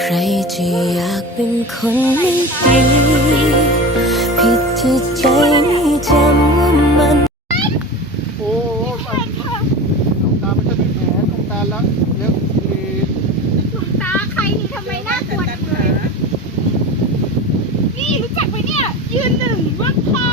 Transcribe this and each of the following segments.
ใครจะอยากเป็นคนไม่ดีผิดที่ใจไม่จำว่ามันโอ้ดวงตาไม่ใช่เป็นแผลดวงตาแล้เยอะดวงตาใครนี่ทำไมน่ากลัวเลยนี่รู้จักไหมเนี่ย ยืนหนึ่งรถพอ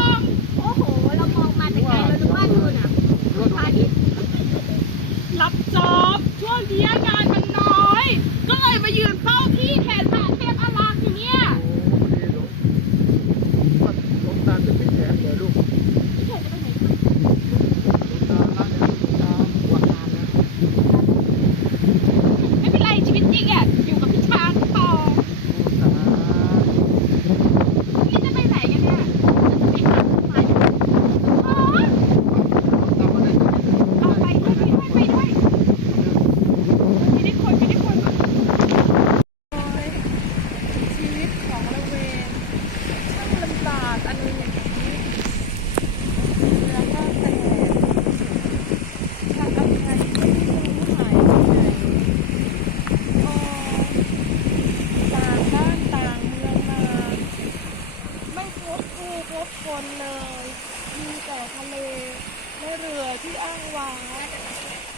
ทะเลและเรือที่อ้างว้าง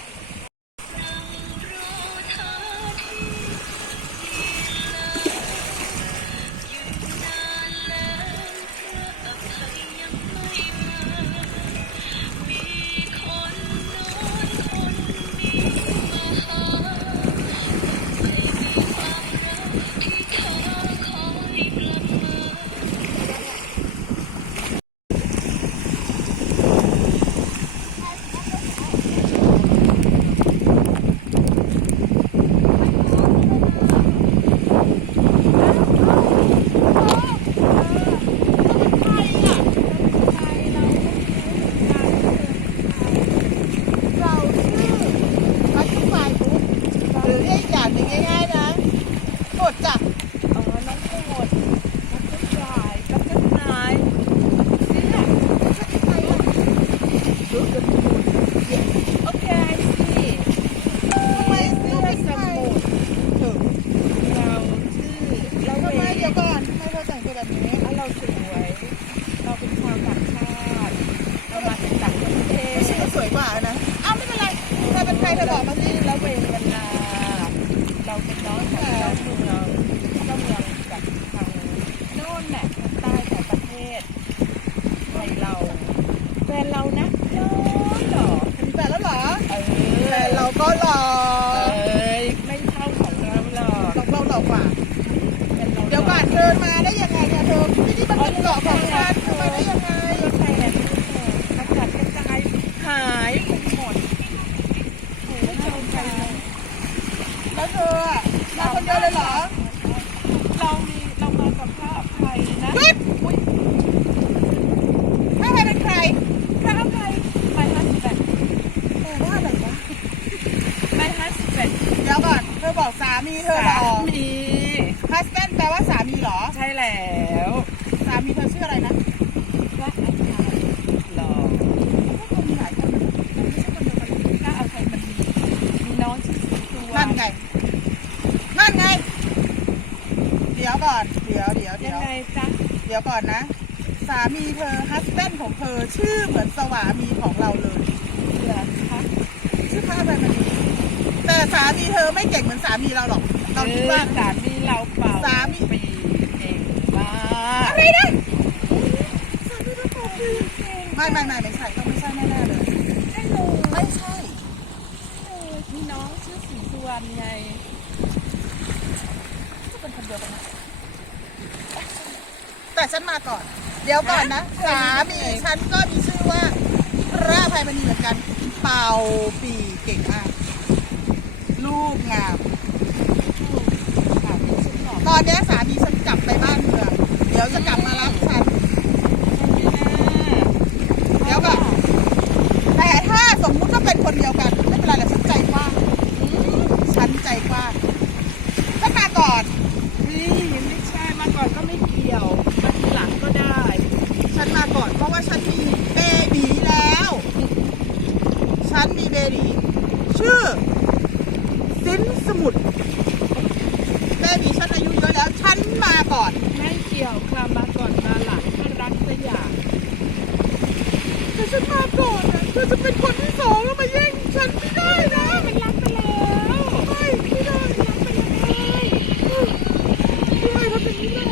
มีเธอเหรอสามีฮัสแบนแปลว่าสามีเหรอ ใช่แล้วสามีเธอชื่ออะไรนะว่าอาจารย์หล่อคนมีหลายคนนะไม่ใช่คนเดียวกันถ้าเอาใครมันมีมีน้องชื่อสีตัวนั่นไงนั่นไง เดี๋ยวก่อน เดี๋ยวเดี๋ยวยัเดี๋งยวไงจ๊ะเดี๋ยวก่อนนะ สามีเธอฮัสแบนของเธอชื่อเหมือนสวามีของเราเลย เหลือคะชื่อพระอะไรมัน แต่สามีเธอไม่เก่งเหมือนสามีเราหรอกเราคิดว่า สามีเราเป่าสามี ปีเก่งมากอะไรนะสามีเราเป่าปีไม่ไม่ไม่ไม่ใช่ต้องไม่ใช่แน่ๆเลยใช่เลยไม่ใช่มีน้องชื่อสีสุวรรณไงก็เป็นคนเดียวกันนะแต่ฉันมาก่อน เดี๋ยวก่อนนะ สามีฉันก็มีชื่อว่าพระอภัยมณีเหมือนกัน เป่าปีเก่งมาก ลูกงามสามีฉันหล่อตอนเนี้ยสามีฉันกลับไปบ้านเมืองเดี๋ยวจะกลับมารับฉันไม่น่าเดี๋ยวก่อนแต่ถ้าสมมุติว่าเป็นคนเดียวกัน ไม่เป็นไรหรอกฉันใจกว้างฉันใจกว้างฉันมาก่อนนี่ไม่ใช่มาก่อนก็ไม่เกี่ยวมาทีหลังก็ได้ ฉันมาก่อนเพราะว่าฉันมีเบบีแล้ว ฉันมีเบบีชื่อ สินสมุทรเบบีฉันอายุเยอะแล้ว ฉันมาก่อน ไม่เกี่ยวค่ะมาก่อนมาหลังถ้ารักสักอย่างแต่ฉันมาก่อนอะเธอจะเป็นคนที่สองแล้วมาแย่งฉันไม่ได้นะมันรักไปแล้ว ไม่ไม่ได้รักไปเลยทำไมทำอย่างนี้ล่ะ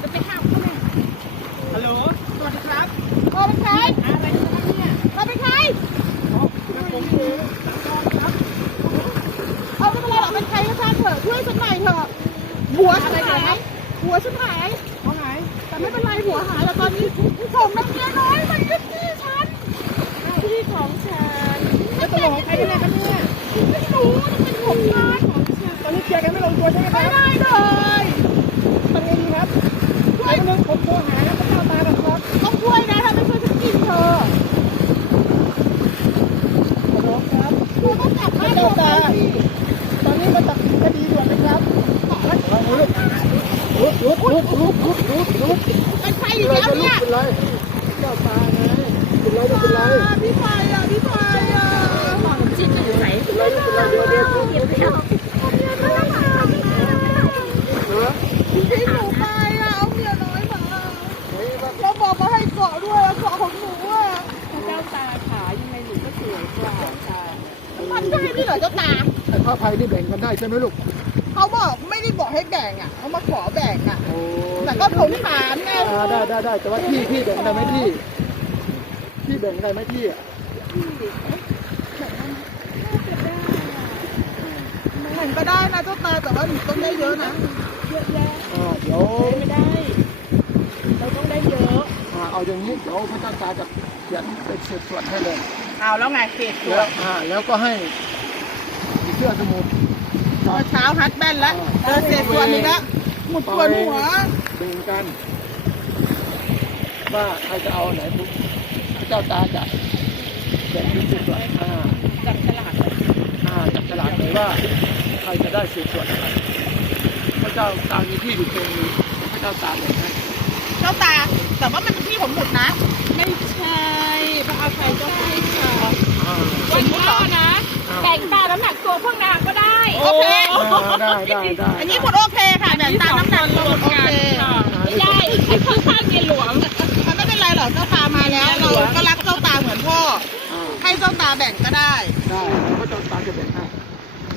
จะไปห้ามเขาไหมฮัลโหล สวัสดีครับโทรเป็นใคร อะไรกันเนี่ย โทรเป็นใคร แล้วผมเองครับ เอาไม่เป็นไรหรอกเป็นใครก็ช่าง เถอะช่วยฉันหน่อยเถอะหัวฉันหายหัวฉันหายเขาหายแต่ไม่เป็นไรหัวหายแล้วตอนนี้ส่งนักเรียนน้อยมันก็ที่ฉันที่ของฉันจะตกลงใครได้ไหมคะเนี่ยไม่รู้มันเป็นของฉันตอนนี้เคลียร์กันไม่ลงตัวใช่ไหมคไม่รับได้เลยทำไงดีครับช่วยนึงผมโทรหาแล้วก็เข้าตาแบบครับต้องช่วยนะถ้าไม่ช่วยฉันกินเธอฮัลโหลครับเธอต้องกลับบ้านเจ้าเธอตาไปสิตอนนี้มาตั ลุกลุกลุกลุกลุกลุกลุกเป็นใครอีกแล้วเนี่ยเป็นไรเจ้าตาไงเป็นไรเป็นไรพี่ไฟอะพี่ไฟอะจิตอยู่ไหนเป็นไรเป็นไรเดี๋ยวเดี๋ยวเดี๋ยวเดี๋ยวเดี๋ยวเหรอพี่หนูไปอะเอาเมียน้อยมาเฮ้ยว่าแล้วบอกมาให้เกาะด้วยเกาะของหนูอะเจ้าตาขายังไงหนูก็สวยกว่าค่ะมันได้ด้วยเหรอเจ้าตาไอ้ผ้าภัยนี่แบ่งกันได้ใช่ไหมลูก เขาบอกไม่ได้บอกให้แบ่งอะเขามาขอแบ่งอะ โอ้แต่ก็ผมถามไงอ่าได้ได้ได้แต่ว่าที่ที่แบ่งได้ไหมที่ที่แบ่งได้ไหมที่อะเหมือนก็ได้นะเจ้าตาแต่ว่าหนูต้องได้เยอะนะเยอะแยะอ่าเดี๋ยวไม่ได้ เราต้องได้เยอะอ่าเอาอย่างนี้เดี๋ยวพระเจ้าตาจะเขียนเป็นเศษส่วนให้เลยเอาแล้วไงเขตตัวแล้วอ่าแล้วก็ให้ผีเสื้อสมุทร เมื่อเช้าฮัดแบนแล้วเดินเศษส่วนนี้ละหมุดปวดหัวแบ่งกัน ว่าใครจะเอาอันไหนปุ๊บพระเจ้าตาจะแบ่งเป็นเศษส่วนอ่าจับฉลากเลยอ่าจับฉลากเลยว่าใครจะได้เศษส่วนอะไรพระเจ้าตามีที่อยู่ตรงนี้พระเจ้าตาแบ่งให้เจ้าตาแต่ว่ามันเป็นที่ผมหมุดนะ ไม่ใช่พระอาภัยก็ให้ค่ะอ่าวันพ่อนะอ่าแต่งตามน้ำหนักตัวพวกนางก็ได้ โอเคอ่าได้ได้ได้อันนี้หมุดโอเคค่ะแต่ตามน้ำหนักเราหมุดโอเคไม่ได้ให้ข้างๆเมียหลวงมันไม่เป็นไรหรอกเจ้าตามาแล้ว เราก็รักเจ้าตาเหมือนพ่ออ่าให้เจ้าตาแบ่งก็ได้ได้แล้วพระเจ้าตาจะแบ่งให้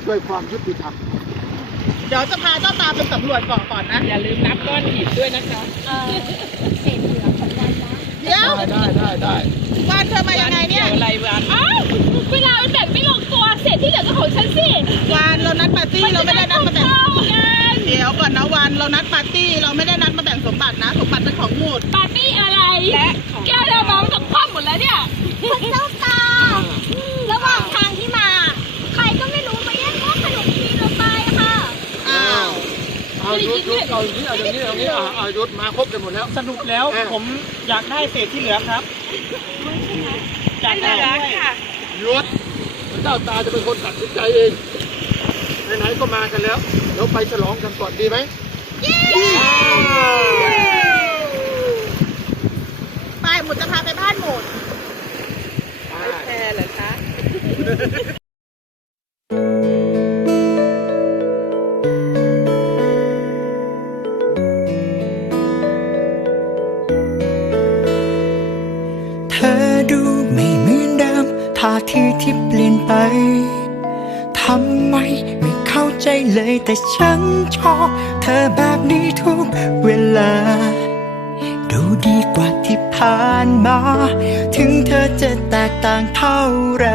ด้วยความยุติธรรมเดี๋ยวจะพาเจ้าตาไปสำรวจเกาะก่อนนะ อย่าลืมนับก้อนหินด้วยนะคะเดี๋ยวได้ได้ได้ได้วันเธอมายังไงเนี่ยอะไรวัน ของฉันสิวันเรานัดปาร์ตี้เราไม่ได้นัดมาแบ่งเท่ากันเดี๋ยวก่อนนะวันเรานัดปาร์ตี้เราไม่ได้นัดมาแบ่งสมบัตินะ สมบัติเป็นของหมุดปาร์ตี้อะไรแก้วเราเมาจะคว่ำหมดแล้วเนี่ยเจ้าตาระหว่างทางที่มา ใครก็ไม่รู้มาแย่งพวกขนมจีนเราไปค่ะอ้าวเอาหยุดหยุดเอาอย่างนี้เอาอย่างนี้เอาอย่างนี้อะอะหยุดมาครบกันหมดแล้วสรุปแล้วอะผมอยากได้เศษที่เหลือครับอยากได้ด้วยหยุดพระ เจ้าตาจะเป็นคนตัดสินใจเอง ไหนๆก็มากันแล้ว เดี๋ยวไปฉลองกันก่อนดีไหม ไป ทำไมไม่เข้าใจเลยแต่ฉันชอบเธอแบบนี้ทุกเวลา ดูดีกว่าที่ผ่านมา ถึงเธอจะแตกต่างเท่าไหร